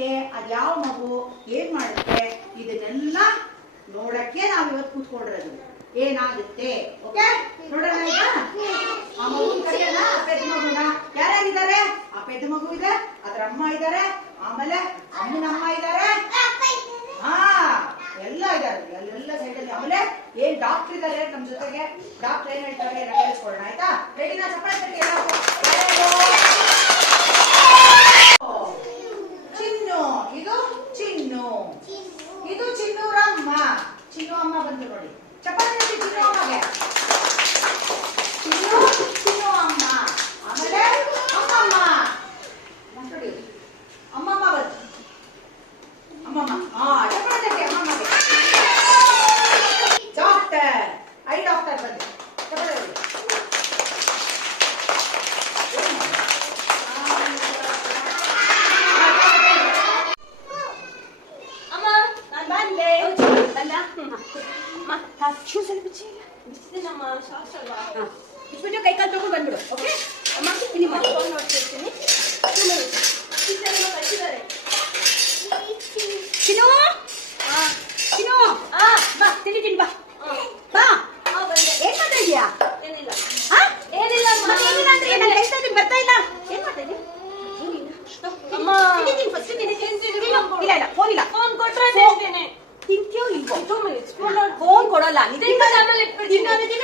ಏನಾಗುತ್ತೆ, ಅದ್ಯಾವ ಮಗು ಏನ್ ಮಾಡುತ್ತೆ, ಇದನ್ನೆಲ್ಲ ನೋಡಕ್ಕೆ ನಾವ್ ಇವತ್ತು ಕೂತ್ಕೊಂಡಿರೋದು. ಏನಾಗುತ್ತೆ ಓಕೆ ನೋಡೋಣ. ಈಗ ಆ ಮಗು ಕಡೆಯಲ್ಲ, ಪೆದ್ದ ಮಗುನ ಯಾರ್ಯಾರಿದ್ದಾರೆ? ಆ ಪೆದ್ದ ಮಗು ಇದೆ, ಅದ್ರ ಅಮ್ಮ ಇದ್ದಾರೆ, ಆಮೇಲೆ ಅಮ್ಮನ ಅಮ್ಮ ಇದ್ದಾರೆ, ಹಾ ಎಲ್ಲ ಇದ್ದಾರೆ, ಎಲ್ಲ ಸೈಡ್ ಅಲ್ಲಿ. ಆಮೇಲೆ ಏನ್ ಡಾಕ್ಟರ್ ಇದ್ದಾರೆ ನಮ್ ಜೊತೆಗೆ. ಡಾಕ್ಟರ್ ಏನ್ ಹೇಳ್ತಾರೆ ಕೇಳಿಸ್ಕೊಳ್ಳೋಣ ಆಯ್ತಾ? ರೆಡಿನಾ? ಸಪ್ರೇಟ್ ಚಿನ್ನು, ಇದು ಚಿನ್ನು, ಇದು ಚಿನ್ನೂರಮ್ಮ. ಚಿನ್ನು ಅಮ್ಮ ಬಂದು ನೋಡಿ, ಚಪಾತಿ ಚಿನ್ನು ಅಮ್ಮಗೆ. ಚಿನ್ನು ಚಿನ್ನು ಅಮ್ಮ, ಆಮೇಲೆ ಅಮ್ಮಮ್ಮ ನೋಡಿ, ಅಮ್ಮಮ್ಮ ಬಂದು ಅಮ್ಮಮ್ಮ. ಹಾ ಚಪಾತಿ ಅಮ್ಮಮ್ಮಗೆ. ಡಾಕ್ಟರ್, ಐ ಡಾಕ್ಟರ್ ಬಂದು ಚಪಾತಿ. ಇಟ್ಬಿಟ್ಟು ಕೈ ಕಾಲು ತಗೊಂಡು ಬಂದ್ಬಿಡು. ಓಕೆ ಅಮ್ಮ, ತಿನ್ನಿ ಮಾಡಿ ನೋಡ್ತಿರ್ತೀನಿ. ಚಿನ್ನು ಚಿನ್ನು ಬಾ, ತಿನ್ನಿ ತಿನ್ನಿ ಬಾ ಬಾ. ಏನ್ ಮಾಡ್ತಾ ಇದೀಯಾ? ಏನಿಲ್ಲ ಏನಿಲ್ಲ ಅಂದ್ರೆ ನಾನು ಹೇಳ್ತಾ ಇದ್ದೀನಿ, ಬರ್ತಾ ಇಲ್ಲ. ಏನ್ ಮಾಡ್ತಾ ಇದೀಯ? ಇಲ್ಲ ಇಲ್ಲ, ಫೋನ್ ಇಲ್ಲ. ಫೋನ್ ಕೊಟ್ರೆ ತಿಂತೀಯೋ ಇಲ್ವೋ? ಫೋನ್ ಕೊಡಲ್ಲ.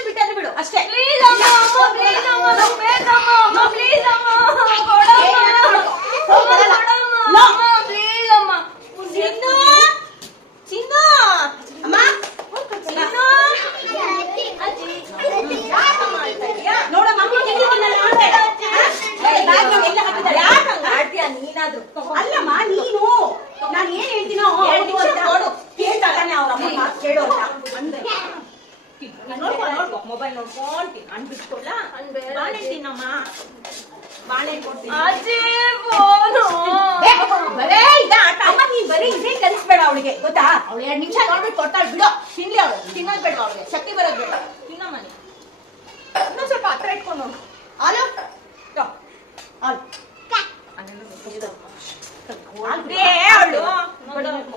ಬಿಟ್ಟಾದ್ರೆ ಬಿಡು ಅಷ್ಟೇ. ನೀನಾದ್ರು ಅಲ್ಲಮ್ಮ, ನೀನು ನಾನು ಏನ್ ಹೇಳ್ತೀನೋ ಕೇಳ್ತಾನೆ ಅವ್ರ ಅಮ್ಮ ಮಾತು ಕೇಳೋ ಅಂತ. ಮೊಬೈಲ್ ನೋಡ್ಕೊಂಡು ಅನ್ಬಿಟ್ಕೊಲ್ಲ, ಬಾಳೆಹಣ್ಣಿನಮ್ಮ ಬಾಳೆಹಣ್ಣು ಕೊಡ್ತೀನಿ. ಬರೇ ಇದ ಆಟ ಅಮ್ಮ, ನೀನ್ ಬರೀ ಇದೇ ಕಲಿಸ್ಬೇಡ ಅವಳಿಗೆ, ಗೊತ್ತಾ? ಅವಳು 2 ನಿಮಿಷ ನೋಡ್ಬಿಟ್ಟು ಕೊಟ್ಟಾಳು ಬಿಡೋ. ತಿನ್ಲಿ ಅವಳು, ತಿನ್ನೋದ್ ಬೇಡ ಅವಳಿಗೆ, ಶಕ್ತಿ ಬರೋದ್ ಬೇಡ. ತಿನ್ನಮ್ಮ ನೀ ಇನ್ನೊಂದ್ ಸ್ವಲ್ಪ ಹತ್ರ ಇಟ್ಕೊಂಡು ನೋಡು. ಹಾಲು ಹಾಲು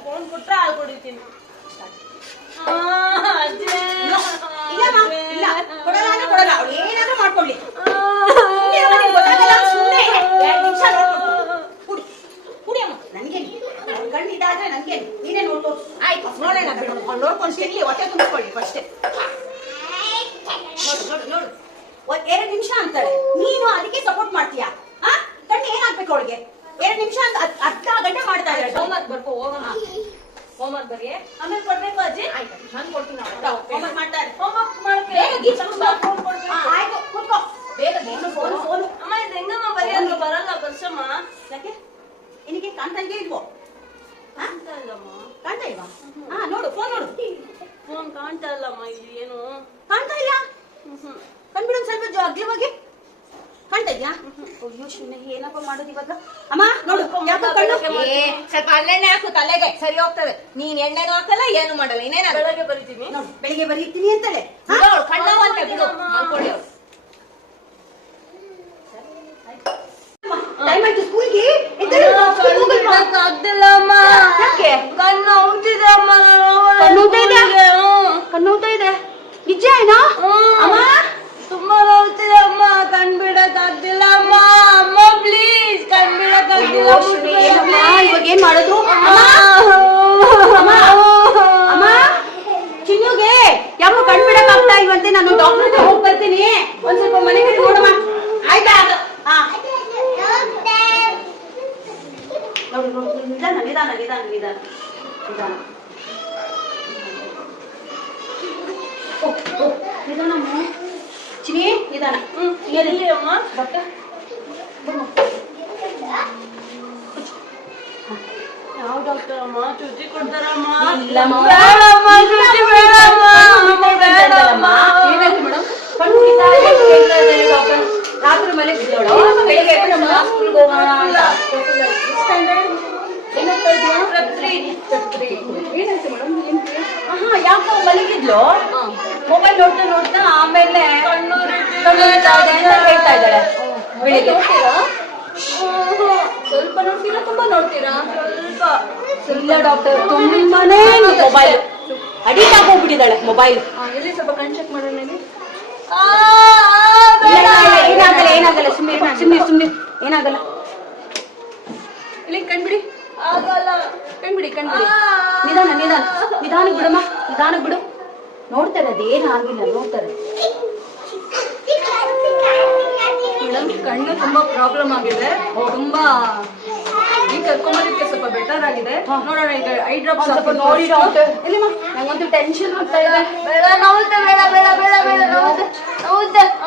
ಫೋನ್ ಕೊಟ್ರೆ ಹಾಲು ಕುಡಿತೀನಿ. ಕೊಡಲ್ಲ, ಅವಳು ಏನಾದ್ರೂ ಮಾಡ್ಕೊಳ್ಳಿ. ಕುಡಿಯಮ್ಮ, ನನ್ಗೆ ಗಂಡು ಇದಾದ್ರೆ ನನ್ಗೆ ನೀನೇ ನೋಡ್ಕೊ. ಆಯ್ತು ನೋಡೋಣ ಬಿಡು, ನೋಡ್ಕೊಂಡು ಸಿಗ್ಲಿ, ಹೊಟ್ಟೆ ತುಂಬಿಕೊಳ್ಳಿ ಫಸ್ಟೇ. ನೋಡು ನೋಡು, 2 ನಿಮಿಷ ಅಂತಾಳೆ, ನೀನು ಅದಕ್ಕೆ ಸಪೋರ್ಟ್ ಮಾಡ್ತೀಯಾ? ಕಣ್ಣು ಏನಾಗ್ಬೇಕು ಅವಳಿಗೆ? 2 ನಿಮಿಷ ಅಂತ ಅರ್ಧ ಗಂಟೆ ಮಾಡ್ತಾ ಇದ್ದಾರೆ. ಹೋಮ್ವರ್ಕ್ ಬರ್ಕೋ, ಹೋಗಮ್ಮ. ಹೋಮ್ವರ್ಕ್ ಬರೀ ಆಮೇಲೆ ಕೊಡ್ಬೇಕು ಅಜ್ಜಿ. ಆಯ್ತು ನಾನು ಕೊಡ್ತೀನಿ. ಹೋಮ್ವರ್ಕ್ ಮಾಡ್ತಾರೆ, ಹೋಮ್ವರ್ಕ್ ಮಾಡ್ಬೇಕು. ಆಯ್ತು ಕೂತ್ಕೋ, ಬೇಗ ಫೋನ್ ಫೋನ್. ಅಮ್ಮ ಇದು ಹೆಂಗಮ್ಮ ಬರೆಯೋದು? ಬರಲ್ಲ ಬರ್ಸಮ್ಮ. ಯಾಕೆ? ನಿನಗೆ ಕಾಣ್ತಾ ಇದೆಯೋ ಇಲ್ವೋ? ಕಾಣ್ತಾ ಇಲ್ಲಮ್ಮ. ಕಾಣ್ತಾ ಇಲ್ವಾ? ಹಾ ನೋಡು, ಫೋನ್ ನೋಡು. ಫೋನ್ ಕಾಣ್ತಾ ಇಲ್ಲಮ್ಮ, ಇಲ್ಲಿ ಏನು ಕಾಣ್ತಾ ಇಲ್ಲ. ಕಣ್ಬಿಡೋದು ಸ್ವಲ್ಪ ಅಗ್ಲವಾಗಿ ಕಾಣ್ತಾ ಇದ್ಯಾ? ಏನಪ್ಪ ಮಾಡೋದು ಇವಾಗ? ಅಮ್ಮ ನೋಡು, ಸ್ವಲ್ಪ ಹಣ್ಣೆಣ್ಣೆ ಹಾಕು ತಲೆಗೆ, ಸರಿ ಹೋಗ್ತದೆ. ನೀನ್ ಎಣ್ಣೆನೂ ಹಾಕಲ್ಲ, ಏನು ಮಾಡಲ್ಲ. ಇನ್ನೇನ ಬೆಳಗ್ಗೆ ಬರೀತೀನಿ ನೋಡು, ಬೆಳಿಗ್ಗೆ ಬರೀತೀನಿ ಅಂತಲೇ ಕಣ್ಣವಂತೆ ಬಿಡು ಮಾಡ್ಕೊಳ್ಳಿ. ಟೈಮ್ ಆಯ್ತು ಸ್ಕೂಲ್ಗೆ. ಆಗ್ದಿಲ್ಲಮ್ಮ, ಯಾಕೆ? ಕಣ್ಣು ಊಟಿದೆ ಅಮ್ಮ. ಕಣ್ಣು ಊಟ ಇದೆ ನಿಜ ಏನಾ? ಅಮ್ಮ ತುಂಬಾ ನೋಡ್ತಿದೆ ಅಮ್ಮ, ಕಣ್ಬಿಡಕ್ ಆಗ್ತಿಲ್ಲ ಅಮ್ಮ. ಅಮ್ಮ ಪ್ಲೀಸ್, ಕಣ್ಬಿಡಕ್ ಆಗ್ತಿಲ್ಲ. ಇವಾಗ ಏನ್ ಮಾಡೋದು? ಅಮ್ಮ ಚಿನ್ನುಗೆ ಯಾವ ಕಣ್ಬಿಡಕ್ ಆಗ್ತಾ ಇವಂತೆ. ನಾನು ಡಾಕ್ಟರ್ ಹತ್ರ ಹೋಗಿ ಬರ್ತೀನಿ. ಒಂದ್ ಸ್ವಲ್ಪ ಮನೆ ಕಡೆ ನೋಡಮ್ಮ, ಆಯ್ತಾ? ನೋಡು ನೋಡು, ನಿಧಾನ ನಿಧಾನ ನಿಧಾನ ನಿಧಾನ ನಿಧಾನ. ನಿಧಾನಮ್ಮ ಚಿನಿ, ನಿಧಾನ. ಎಲ್ಲಿ ಅಮ್ಮ ಬಟ್ಟೆ? ಯಾವ ಡಾಕ್ಟರ್ ಅಮ್ಮ? ಚುಚ್ಚಿ ಕೊಡ್ತಾರಮ್ಮ? ಇಲ್ಲಮ್ಮ, ಚುಚ್ಚಿ ಬೇಡಮ್ಮ. ಏನಾಯ್ತು ಮೇಡಮ್? ಕಣ್ಣು ಡಾಕ್ಟರ್ ರಾತ್ರಿ ಮನೆ ಬಿದ್ದೋಳು, ಬೆಳಿಗ್ಗೆ ಸ್ಕೂಲ್ಗೆ ಹೋಗೋಣ ಅಂತ. ಏನಾಗ್ತಾ ಇದೆಯಾ? ಏನಾಯ್ತು ಮೇಡಮ್? ಯಾಕೋ ಮಲಗಿದ್ಲು, ಮೊಬೈಲ್ ನೋಡ್ತಾ ನೋಡ್ತಾ ಆಮೇಲೆ ಹೇಳ್ತಾ ಇದ್ದಾಳೆ ಬೆಳಿಗ್ಗೆ. ಸ್ವಲ್ಪ ಸ್ವಲ್ಪ ನೋಡ್ತೀರಾ ತುಂಬಾ ನೋಡ್ತೀರಾ? ಇಲ್ಲ ಡಾಕ್ಟರ್, ತುಂಬಾನೇ ಮೊಬೈಲ್ ಅಡಿಕ್ಟ್ ಆಗೋಗ್ಬಿಟ್ಟಿದ್ದಾಳೆ ಮೊಬೈಲ್. ಎಲ್ಲಿ ಸ್ವಲ್ಪ ಕಣ್ ಚೆಕ್ ಮಾಡೋಣ ಇಲ್ಲಿ. ಏನಾಗಲ್ಲ, ಸುಮ್ಮನೆ ಏನಾಗಲ್ಲ. ಇಲ್ಲಿ ಕಣ್ಬಿಡಿ. ಕಣ್ಬಿಡಿ. ನಿಧಾನ ಬಿಡಮ್ಮ, ನಿಧಾನ ಬಿಡು. ನೋಡ್ತಾರೆ, ಅದೇನಾಗಿಲ್ಲ, ನೋಡ್ತಾರೆ. ಮೇಡಮ್ ಕಣ್ಣು ತುಂಬಾ ಪ್ರಾಬ್ಲಮ್ ಆಗಿದೆ, ತುಂಬಾ ಈಗ ಕರ್ಕೊಂಬಂದಿದ್ದಕ್ಕೆ ಸ್ವಲ್ಪ ಬೆಟರ್ ಆಗಿದೆ. ನೋಡೋಣ ಈಗ ಐ ಡ್ರಾಪ್ ಸ್ವಲ್ಪ ನೋಡಿ ಡಾಕ್ಟರ್. ಇಲ್ಲಿಮ್ಮ, ನಂಗೊಂದು ಟೆನ್ಷನ್ ಆಗ್ತಾ ಇದೆ. ಬೇಡ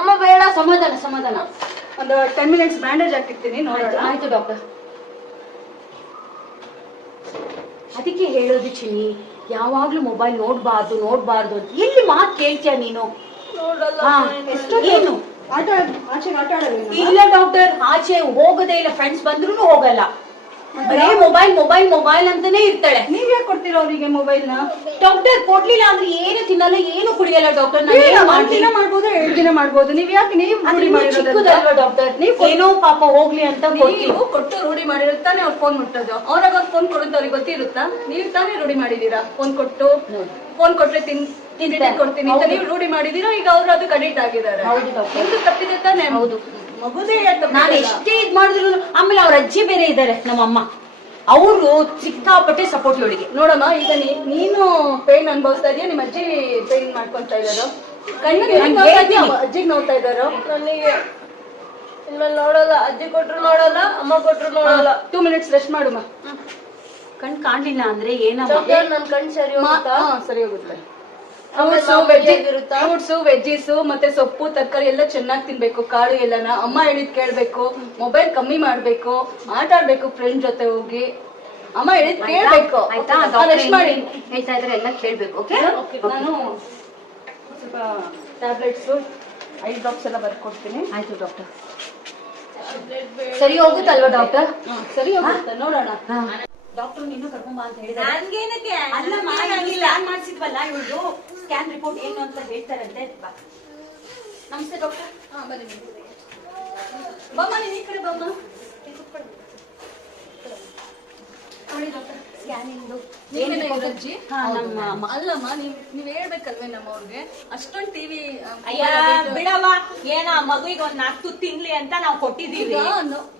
ಅಮ್ಮ ಬೇಡ. ಸಮಾಧಾನ. ಒಂದು 10 minutes ಬ್ಯಾಂಡೇಜ್ ಹಾಕಿರ್ತೀನಿ, ನೋಡೋಣ. ಆಯ್ತು ಡಾಕ್ಟರ್. ಅದಕ್ಕೆ ಹೇಳೋದು ಚಿನ್ನಿ, ಯಾವಾಗ್ಲೂ ಮೊಬೈಲ್ ನೋಡ್ಬಾರ್ದು ಅಂತ. ಎಲ್ಲಿ ಮಾತು ಕೇಳ್ತೀಯ ನೀನು? ಏನು ಆಚೆ ಆಟ ಆಡೋದು? ಇಲ್ಲ ಡಾಕ್ಟರ್, ಆಚೆ ಹೋಗೋದೇ ಇಲ್ಲ. ಫ್ರೆಂಡ್ಸ್ ಬಂದ್ರು ಹೋಗಲ್ಲ, ಬರೇ ಮೊಬೈಲ್ ಅಂತಾನೆ ಇರ್ತಾಳೆ. ನೀವ್ ಯಾಕೆ ಕೊಡ್ತೀರಾ ಅವರಿಗೆ ಮೊಬೈಲ್ ನ? ಡಾಕ್ಟರ್ ಕೊಡ್ಲಿಲ್ಲ ಅಂದ್ರೆ ಏನು ತಿನ್ನಲ್ಲ, ಏನು ಕುಡಿಯಲ್ಲ ಡಾಕ್ಟರ್. ದಿನ ಮಾಡ್ಬೋದು, 2 ದಿನ ಮಾಡ್ಬೋದು. ನೀವ್ ಯಾಕೆ ಚಿಕ್ಕದಲ್ವಾ ಡಾಕ್ಟರ್? ಏನೋ ಪಾಪ ಹೋಗ್ಲಿ ಅಂತ ನೀವು ಕೊಟ್ಟು ರೂಢಿ ಮಾಡಿರುತ್ತಾನೆ. ಅವ್ರು ಫೋನ್ ಮುಟ್ಟೋದು, ಅವ್ರಾಗ ಅವ್ರು ಫೋನ್ ಕೊಡೋದು ಅವ್ರಿಗೆ ಗೊತ್ತಿರುತ್ತಾ? ನೀವ್ ತಾನೇ ರೂಢಿ ಮಾಡಿದೀರಾ. ಫೋನ್ ಕೊಟ್ರೆ ತಿಂಡಿ ಕೊಡ್ತೀನಿ ಅಂತ ನೀವು ರೂಢಿ ಮಾಡಿದೀರಾ. ಈಗ ಅವ್ರು ಅದಕ್ಕೆ ಅಡಿಕ್ಟ್ ಆಗಿದ್ದಾರೆ. ನಿಮ್ದು ತಪ್ಪಿದೆ ತಾನೇ? ಹೌದು, ಮಗುದೇ. ನಾನು ಎಷ್ಟೇ ಇದ್ ಮಾಡಿದ್ರು. ಆಮೇಲೆ ಅವ್ರ ಅಜ್ಜಿ ಬೇರೆ ಇದ್ದಾರೆ, ನಮ್ಮಮ್ಮ. ಅವರು ಸಿಕ್ಕಾಪಟ್ಟೆ ಸಪೋರ್ಟ್ ಇವಳಿಗೆ. ನೋಡಮ್ಮ, ಈಗ ನೀನು ಪೇನ್ ಅನುಭವಿಸ್ತಾ ಇದೀಯ, ನಿಮ್ಮ ಅಜ್ಜಿ ಪೇನ್ ಮಾಡ್ಕೊಂತ ಇದಾರೋ? ಕಣ್ಣಿಗೆ ಅಜ್ಜಿಗೆ ನೋಡ್ತಾ ಇದಾರೋ? ನನಗೆ ಇನ್ಮೇಲೆ ನೋಡಲ್ಲ. ಅಜ್ಜಿ ಕೊಟ್ರು ನೋಡಲ್ಲ, ಅಮ್ಮ ಕೊಟ್ರು ನೋಡಲ್ಲ. 2 minutes ರೆಸ್ಟ್ ಮಾಡುಮ್ಮ. ಕಣ್ ಕಾಣ್ಲಿಲ್ಲ ಅಂದ್ರೆ ಏನಮ್ಮ? ನನ್ ಕಣ್ ಸರಿ ಹೋಗುತ್ತಾ? ಸರಿ ಹೋಗುತ್ತೆ. ಫ್ರೂಟ್ಸ್, ವೆಜ್ಜೀಸ್ ಮತ್ತೆ ಸೊಪ್ಪು ತರಕಾರಿ ಎಲ್ಲ ಚೆನ್ನಾಗಿ ತಿನ್ಬೇಕು, ಕಾಳು ಎಲ್ಲನ. ಅಮ್ಮ ಹೇಳಿದ್ ಕೇಳ್ಬೇಕು, ಮೊಬೈಲ್ ಕಮ್ಮಿ ಮಾಡ್ಬೇಕು, ಆಟ ಆಡ್ಬೇಕು ಫ್ರೆಂಡ್ ಜೊತೆ ಹೋಗಿ. ಅಮ್ಮ ಹೇಳಿದ್ ಕೇಳ್ಬೇಕು. ರೆಸ್ಟ್ ಮಾಡಿ ಹೇಳ್ತಾ ಇದ್ರೆ ಎಲ್ಲ ಕೇಳ್ಬೇಕು. ನಾನು ಸ್ವಲ್ಪ ಟ್ಯಾಬ್ಲೆಟ್ಸ್, ಐ ಡ್ರಾಪ್ಸ್ ಎಲ್ಲ ಬರ್ಕೊಡ್ತೀನಿ. ಆಯ್ತು ಡಾಕ್ಟರ್. ಸರಿ ಹೋಗುತ್ತಲ್ವಾ ಡಾಕ್ಟರ್? ಸರಿ ಹೋಗುತ್ತೆ, ನೋಡೋಣ. ಡಾಕ್ಟರ್ ನೀನು ಕರ್ಕೊಂಬ ಅಂತ ಹೇಳಿದ್ರೆ ಸ್ಕ್ಯಾನ್ ಮಾಡಿಸಿದ್ವಲ್ಲ, ಇವಳು ಸ್ಕ್ಯಾನ್ ರಿಪೋರ್ಟ್ ಏನು ಅಂತ ಹೇಳ್ತಾರಂತೆ. ನಮಸ್ತೆ ಡಾಕ್ಟರ್. ಬನ್ನಿ ಬಮ್ಮ, ನೀನ್ ಈ ಕಡೆ ಬಮ್ಮ. ನೋಡಿ ಡಾಕ್ಟರ್, ಸ್ಕ್ಯಾನಿಂಗ್ ಅಜ್ಜಿ. ಅಲ್ಲಮ್ಮ, ನೀವ್ ಹೇಳ್ಬೇಕಲ್ವೇ ನಮ್ಮವ್ರಿಗೆ? ಅಷ್ಟೊಂದ್ ಟಿವಿ ಬಿಡವ. ಏನ ಮಗುವಿಗೆ ಒಂದ್ 4 ತುತ್ತು ತಿನ್ಲಿ ಅಂತ ನಾವು ಕೊಟ್ಟಿದೀವಿ.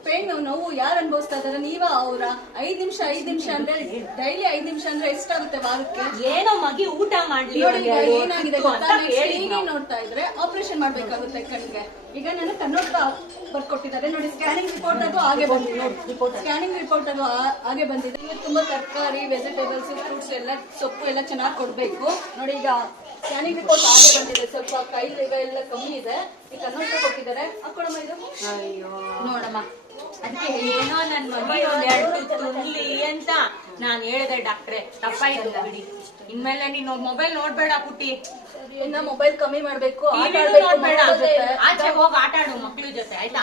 ಪೇನ್ ನೋವು ಯಾರು ಅನುಭವಿಸ್ತಾ ಇದಾರೆ? ನೀವ ಅವ್ರ? 5 ನಿಮಿಷ ಅಂದ್ರೆ ಡೈಲಿ 5 ನಿಮಿಷ ಅಂದ್ರೆ ಎಷ್ಟಾಗುತ್ತೆ ವಾರಕ್ಕೆ? ಏನೋ ಮಗಿ ಊಟ ಮಾಡ್ಲಿ. ಏನಾಗಿದೆ ನೋಡ್ತಾ ಇದ್ರೆ ಆಪರೇಷನ್ ಮಾಡ್ಬೇಕಾಗುತ್ತೆ ಕಣ್ಣಿಗೆ. ಈಗ ನನಗೆ ಕನ್ನಡ ಬರ್ಕೊಟ್ಟಿದ್ದಾರೆ ನೋಡಿ. ಸ್ಕ್ಯಾನಿಂಗ್ ರಿಪೋರ್ಟ್ ಅದು ಹಾಗೆ ಬಂದಿದೆ. ಸ್ಕ್ಯಾನಿಂಗ್ ರಿಪೋರ್ಟ್ ಅದು ಹಾಗೆ ಬಂದಿದೆ. ತುಂಬಾ ತರಕಾರಿ, ವೆಜಿಟೇಬಲ್ಸ್, ಫ್ರೂಟ್ಸ್ ಎಲ್ಲ, ಸೊಪ್ಪು ಎಲ್ಲ ಚೆನ್ನಾಗಿ ಕೊಡ್ಬೇಕು ನೋಡಿ. ಈಗ ಸ್ಕ್ಯಾನಿಂಗ್ ರಿಪೋರ್ಟ್ ಹಾಗೆ ಬಂದಿದೆ. ಸ್ವಲ್ಪ ಕೈ ಎಲ್ಲ ಕಮ್ಮಿ ಇದೆ. ಈಗ ಕನ್ನಡ ಕೊಟ್ಟಿದ್ದಾರೆ. ಹಾಕೊಳಮ್ಮ ಇದು. ಅಯ್ಯೋ ನೋಡಮ್ಮ, ಅದಕ್ಕೆ ಏನೋ ನನ್ ಮಗಿ 2 ತುನ್ಲಿ ಅಂತ ನಾನ್ ಹೇಳಿದೆ ಡಾಕ್ಟ್ರೆ. ತಪ್ಪಾಯ್ತು ಬಿಡಿ. ಇನ್ಮೇಲೆ ನೀನು ಮೊಬೈಲ್ ನೋಡ್ಬೇಡ ಪುಟ್ಟಿ. ಇನ್ನ ಮೊಬೈಲ್ ಕಮ್ಮಿ ಮಾಡ್ಬೇಕು, ನೋಡ್ಬೇಡ. ಆಚೆ ಹೋಗಿ ಆಟ ಆಡು ಮಕ್ಳ ಜೊತೆ, ಆಯ್ತಾ?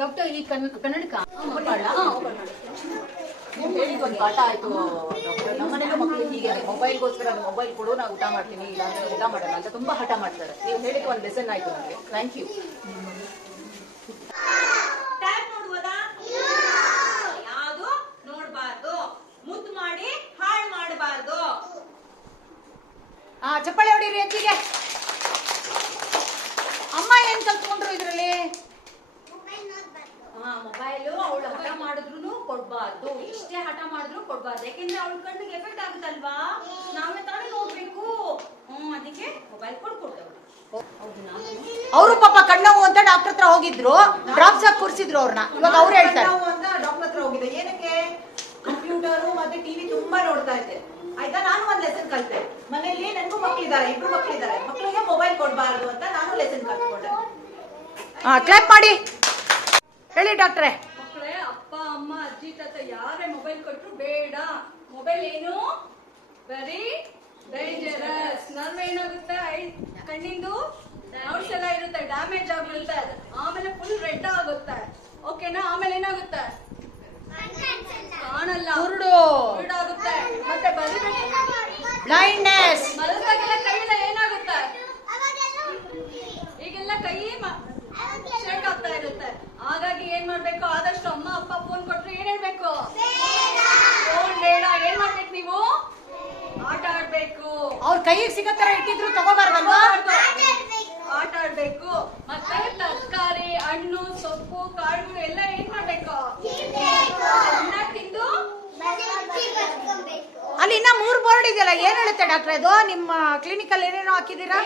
ಡಾಕ್ಟರ್, ಈ ಕನ್ನಡಕ ಹೇಳಿದ್ ಪಾಠ ಆಯ್ತು ಡಾಕ್ಟರ್. ನಮ್ಮನೆಗೂ ಮಕ್ಕಳು ಹೀಗೆ ಮೊಬೈಲ್ಗೋಸ್ಕರ ಮೊಬೈಲ್ ಕೊಡು, ನಾನು ಊಟ ಮಾಡ್ತೀನಿ, ಇಲ್ಲಾಂದ್ರೆ ಊಟ ಮಾಡಲ್ಲ ಅಂತ ತುಂಬಾ ಹಠ ಮಾಡ್ತಾರೆ. ನೀವು ಹೇಳಿದ್ ಒಂದು ಲೆಸನ್ ಆಯ್ತು ನನಗೆ. Thank you. ಯಾವುದು ನೋಡ್ಬಾರ್ದು, ಮುದ್ದು ಮಾಡಿ ಹಾಳು ಮಾಡಬಾರ್ದು. ಚಪ್ಪಾಳೆ ಹೊಡೀರಿ ಹೆಚ್ಚಿಗೆ. ಅಮ್ಮ ಏನ್ ಕಲ್ತ್ಕೊಂಡ್ರು ಇದ್ರಲ್ಲಿ? ಮೊಬೈಲ್ ಅವಳು ಹಠ ಮಾಡಿದ್ರು ಕೊಡ್ಬಾರ್ದು, ಎಷ್ಟೇ ಹಠ ಮಾಡಿದ್ರು ಕೊಡ್ಬಾರ್ದು. ಯಾಕೆಂದ್ರೆ ಅವಳ ಕಣ್ಣಿಗೆ ಎಫೆಕ್ಟ್ ಆಗುತ್ತಲ್ವಾ, ನಾವೇ ತಾನೇ ನೋಡ್ಬೇಕು. ಅದಕ್ಕೆ ಮೊಬೈಲ್ ಕೊಡ್ಕೊಡ್ತೇವೆ. ಅವರು ಪಾಪ ಕಣ್ಣವು ಅಂತ ಡಾಕ್ಟರ್ ಹತ್ರ ಹೋಗಿದ್ರು, ಡ್ರಾಪ್ಸ್ ಹಾಕಿ ಕೂರಿಸಿದ್ರು ಅವ್ರನ್ನ. ಇವಾಗ ಅವ್ರು ಹೇಳ್ತಾರೆ ಡಾಕ್ಟರ್ ಹತ್ರ ಹೋಗಿದೆ. ಏನಕ್ಕೆ? ಕಂಪ್ಯೂಟರು ಮತ್ತೆ ಟಿವಿ ತುಂಬಾ ನೋಡ್ತಾ ಇದ್ದೆ, ಆಯ್ತಾ? ನಾನು ಒಂದ್ ಲೆಸನ್ ಕಲ್ತೆ. ಮನೆಯಲ್ಲಿ ನನಗೂ ಮಕ್ಕಳಿದ್ದಾರೆ, 2 ಮಕ್ಕಳಿದ್ದಾರೆ. ಮಕ್ಕಳಿಗೆ ಮೊಬೈಲ್ ಕೊಡ್ಬಾರ್ದು ಅಂತ ನಾನು ಲೆಸನ್ ಕಲ್ತ್ಕೊಂಡೆ. ಕ್ಲಾಪ್ ಮಾಡಿ ಹೇಳಿ ಡಾಕ್ಟ್ರೆ. ಮಕ್ಕಳೇ, ಅಪ್ಪ ಅಮ್ಮ ಅಜ್ಜಿ ತಾತ ಯಾರೇ ಮೊಬೈಲ್ ಕೊಟ್ರು ಬೇಡ. ಮೊಬೈಲ್ ಏನು ವೆರಿ ಡೇಂಜರಸ್. ನರ್ವ್ ಏನಾಗುತ್ತೆ, ಕಣ್ಣಿಂದು ನರ್ವ್ಸ್ ಎಲ್ಲ ಇರುತ್ತೆ, ಡ್ಯಾಮೇಜ್ ಆಗಿರುತ್ತೆ. ಆಮೇಲೆ ಫುಲ್ ರೆಡ್ ಆಗುತ್ತೆ. ಓಕೆನಾ? ಆಮೇಲೆ ಏನಾಗುತ್ತೆ, ಕಾಣಲ್ಲ, ಕುರುಡಾಗುತ್ತೆ. ಮತ್ತೆ ಬ್ಲೈಂಡ್ನೆಸ್. ಮಲಗಿದಾಗೆಲ್ಲ ಕೈಯೆಲ್ಲ ಏನಾಗುತ್ತೆ, ಈಗೆಲ್ಲ ಕೈ ಶೇಕ್ ಆಗ್ತಾ ಇರುತ್ತೆ. ಹಾಗಾಗಿ ಏನ್ ಮಾಡ್ಬೇಕು, ಆದಷ್ಟು ಅಮ್ಮ ಅಪ್ಪ ಫೋನ್ ಕೊಟ್ರೆ ಏನ್ ಹೇಳ್ಬೇಕು, ಕೈಗೆ ಸಿಗೋ ತರ ಇಟ್ಟಿದ್ರು ತಗೋಬಾರ್ದಲ್ವಾ? ಆಟ ಆಡ್ಬೇಕು. ಮತ್ತೆ ತರಕಾರಿ, ಹಣ್ಣು, ಸೊಪ್ಪು, ಕಾಳುಗಳು ಎಲ್ಲ ಏನ್ ಮಾಡ್ಬೇಕು? ಚೆನ್ನಾಗ್ ತಿಂದು ಅಲ್ಲಿ ಇನ್ನ 3 ಬೋರ್ಡ್ ಇದೆಯಲ್ಲ, ಏನ್ ಹೇಳುತ್ತೆ ಡಾಕ್ಟ್ರೆ ಅದು? ನಿಮ್ಮ ಕ್ಲಿನಿಕ್ ಅಲ್ಲಿ ಏನೇನೋ ಹಾಕಿದೀರಾ?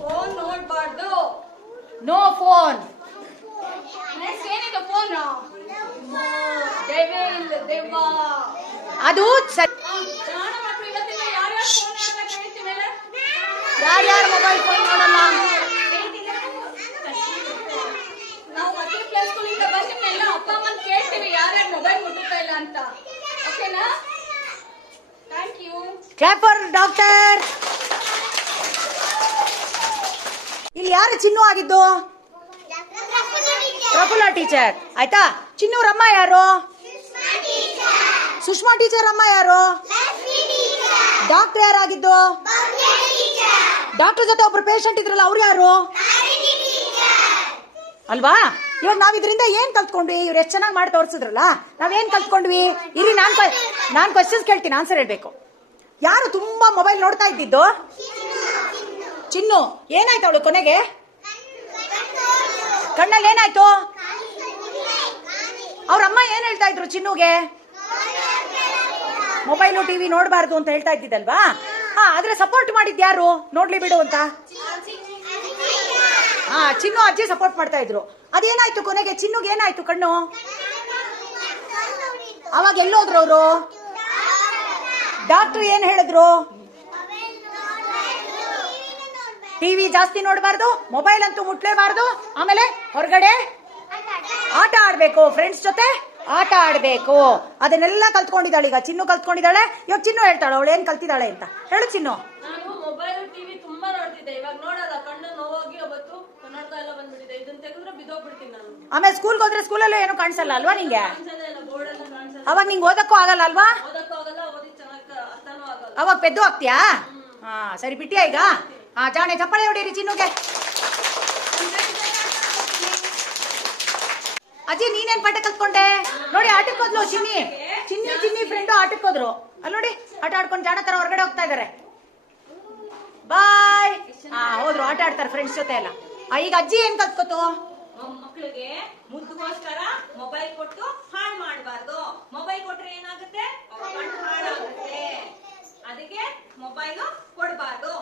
ಫೋನ್ ನೋಡ್ಬಾರ್ದು. No phone. ನೆಕ್ಸ್ಟ್ ಏನಿದೆ? ಫೋನ್ ದೆವ್ವ. ಅದು ಜಾಣ ಮಕ್ಕಳು ಇವತ್ತಿನ ಯಾರ್ಯಾರು ಫೋನ್ ಆಡ್ಬೇಕು ಹೇಳ್ತೀವಿ? ಯಾರ್ಯಾರು ಮೊಬೈಲ್ ಫೋನ್ ನೋಡಲ್ಲ? ನಾವು ಮತ್ತೆ ಪ್ಲೇ ಸ್ಕೂಲಿಂದ ಬಂದ ಮೇಲೆ ಅಪ್ಪ ಅಮ್ಮನ್ ಕೇಳ್ತೀವಿ ಯಾರ್ಯಾರು ಮೊಬೈಲ್ ಮುಟ್ಟುತ್ತಾ ಇಲ್ಲ ಅಂತ. ಓಕೆನಾ? Thank you. Clap for doctor. ಇಲ್ಲಿ ಯಾರು ಚಿನ್ನು ಆಗಿದ್ದು? ಪ್ರಫುಲ್ಲ ಟೀಚರ್. ಆಯ್ತಾ? ಚಿನ್ನು ರಮ್ಮ ಯಾರು? ಸುಷ್ಮಾ ಟೀಚರ್. ಅಮ್ಮ ಯಾರು? ಡಾಕ್ಟರ್ ಯಾರಾಗಿದ್ದು? ಡಾಕ್ಟರ್ ಜೊತೆ ಒಬ್ರು ಪೇಷಂಟ್ ಇದ್ರಲ್ಲ, ಅವ್ರು ಯಾರು? ಅಲ್ವಾ? ಇವಾಗ ನಾವ್ ಇದರಿಂದ ಏನ್ ಕಲ್ತ್ಕೊಂಡ್ವಿ? ಇವ್ರು ಎಷ್ಟು ಚೆನ್ನಾಗಿ ಮಾಡಿ ತೋರಿಸಿದ್ರಲ್ಲ, ನಾವೇನ್ ಕಲ್ತ್ಕೊಂಡ್ವಿ? ಇರಿ, ನಾನ್ ಕ್ವಶನ್ಸ್ ಕೇಳ್ತೀನಿ, ಆನ್ಸರ್ ಹೇಳ್ಬೇಕು. ಯಾರು ತುಂಬಾ ಮೊಬೈಲ್ ನೋಡ್ತಾ ಇದ್ದಿದ್ದು? ಚಿನ್ನು. ಏನಾಯ್ತು ಅವಳು ಕೊನೆಗೆ? ಕಣ್ಣಲ್ಲಿ ಏನಾಯ್ತು? ಅವ್ರ ಅಮ್ಮ ಏನ್ ಹೇಳ್ತಾ ಇದ್ರು ಚಿನ್ನುಗೆ? ಮೊಬೈಲು ಟಿವಿ ನೋಡಬಾರ್ದು ಅಂತ ಹೇಳ್ತಾ ಇದ್ದಿದ್ದಲ್ವಾ? ಆದ್ರೆ ಸಪೋರ್ಟ್ ಮಾಡಿದ್ಯಾರು? ನೋಡ್ಲಿ ಬಿಡು ಅಂತ. ಚಿನ್ನು ಅಜ್ಜಿ ಸಪೋರ್ಟ್ ಮಾಡ್ತಾ ಇದ್ರು. ಅದೇನಾಯ್ತು ಕೊನೆಗೆ? ಚಿನ್ನುಗೆ ಏನಾಯ್ತು ಕಣ್ಣು? ಅವಾಗ ಎಲ್ಲೋದ್ರು ಅವರು? ಡಾಕ್ಟರ್ ಏನ್ ಹೇಳಿದ್ರು? ಟಿವಿ ಜಾಸ್ತಿ ನೋಡಬಾರ್ದು, ಮೊಬೈಲ್ ಅಂತೂ ಮುಟ್ಲೇಬಾರ್ದು, ಆಮೇಲೆ ಹೊರಗಡೆ ಆಟ ಆಡ್ಬೇಕು, ಫ್ರೆಂಡ್ಸ್ ಜೊತೆ ಆಟ ಆಡ್ಬೇಕು. ಅದನ್ನೆಲ್ಲ ಕಲ್ತ್ಕೊಂಡಿದ್ದಾಳೆ. ಈಗ ಚಿನ್ನು ಕಲ್ತ್ಕೊಂಡಿದ್ದಾಳೆ. ಇವಾಗ ಚಿನ್ನು ಹೇಳ್ತಾಳೆ ಅವಳು ಏನ್ ಕಲ್ತಿದ್ದಾಳೆ ಅಂತ. ಹೇಳು ಚಿನ್ನು. ನಾನು ಮೊಬೈಲ್ ಟಿವಿ ತುಂಬಾ ನೋಡ್ತಿದ್ದೆ, ಇವಾಗ ನೋಡಲ್ಲ. ಕಣ್ಣು ನೋವಾಗಿ ಅವತ್ತು ಕನ್ನಡ ಎಲ್ಲ ಬಂದ್ಬಿಟ್ಟಿದೆ. ಇದನ್ನ ತೆಗೆದ್ರೆ ಬಿದ್ದೋಗ್ಬಿಡ್ತೀನಿ ನಾನು. ಆಮೇಲೆ ಸ್ಕೂಲ್ಗೆ ಹೋದ್ರೆ ಸ್ಕೂಲಲ್ಲೂ ಏನೂ ಕಾಣಿಸಲ್ಲ ಅಲ್ವಾ ನಿಂಗೆ? ಬೋರ್ಡ್ ಎಲ್ಲ ಕಾಣಿಸಲ್ಲ, ಅವಾಗ ನಿಂಗೆ ಓದಕ್ಕೂ ಆಗಲ್ಲ ಅಲ್ವಾ? ಓದಕ್ಕೂ ಆಗಲ್ಲ, ಓದಿ ಚೆನ್ನಾಗಿ ಅರ್ಥನೂ ಆಗಲ್ಲ. ಅವಾಗ ಪೆದ್ದು ಆಗ್ತೀಯಾ? ಸರಿ ಬಿಟ್ಟಿಯಾ ಈಗ? ಜಾಣೆ ಚಪ್ಪಾಳೆ ಹೊಡೀರಿ ಚಿನ್ನುಗೆ. ಅಜ್ಜಿ ನೀನೇನ್ ಪಾಠ ಕಲ್ತ್ಕೊಂಡೆ? ನೋಡಿ ಆಟಕ್ಕೆ ಹೋದ್ಲು ಚಿನ್ನಿ ಫ್ರೆಂಡು ಆಟಕ್ಕೆ ಹೋದ್ರು. ಅಲ್ಲಿ ನೋಡಿ ಆಟ ಆಡ್ಕೊಂಡು ಜಾಣ ತರ ಹೊರಗಡೆ ಹೋಗ್ತಾ ಇದಾರೆ. ಬಾಯ್. ಹೋದ್ರು ಆಟ ಆಡ್ತಾರೆ ಫ್ರೆಂಡ್ಸ್ ಜೊತೆ ಎಲ್ಲ. ಈಗ ಅಜ್ಜಿ ಏನ್ ಕಲ್ತ್ಕೋತು? ಮಕ್ಕಳಿಗೆ ಮುದ್ದುಗೋಸ್ಕರ ಮೊಬೈಲ್ ಕೊಟ್ಟು ಹಾಳು ಮಾಡಬಾರ್ದು. ಮೊಬೈಲ್ ಕೊಟ್ರೆ ಏನಾಗುತ್ತೆ? ಕಣ್ಣು ಹಾಳಾಗುತ್ತೆ. ಅದಕ್ಕೆ ಮೊಬೈಲ್ ಕೊಡಬಾರ್ದು.